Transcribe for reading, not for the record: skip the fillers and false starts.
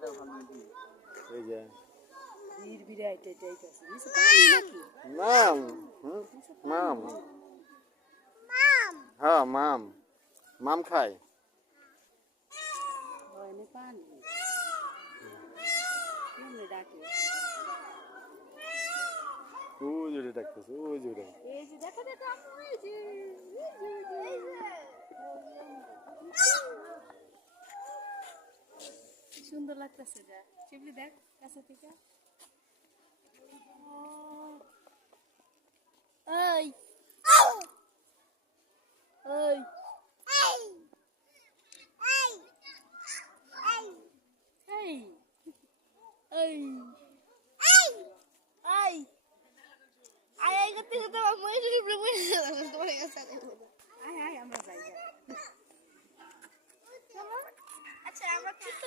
এই যে বীর বিরাইতে যাইতাছে নিচে পানি নাকি মাম মাম হ্যাঁ মাম মাম খায় হয় না পানি কেমনে ডাকে ওই জোরে ডাকতেছে ওই জোরে এই যে দেখো দেখো আপু এই যে কি সুন্দর লাগতেছে যা শিবলি দেখ কাছে থেকে এই এই এই এই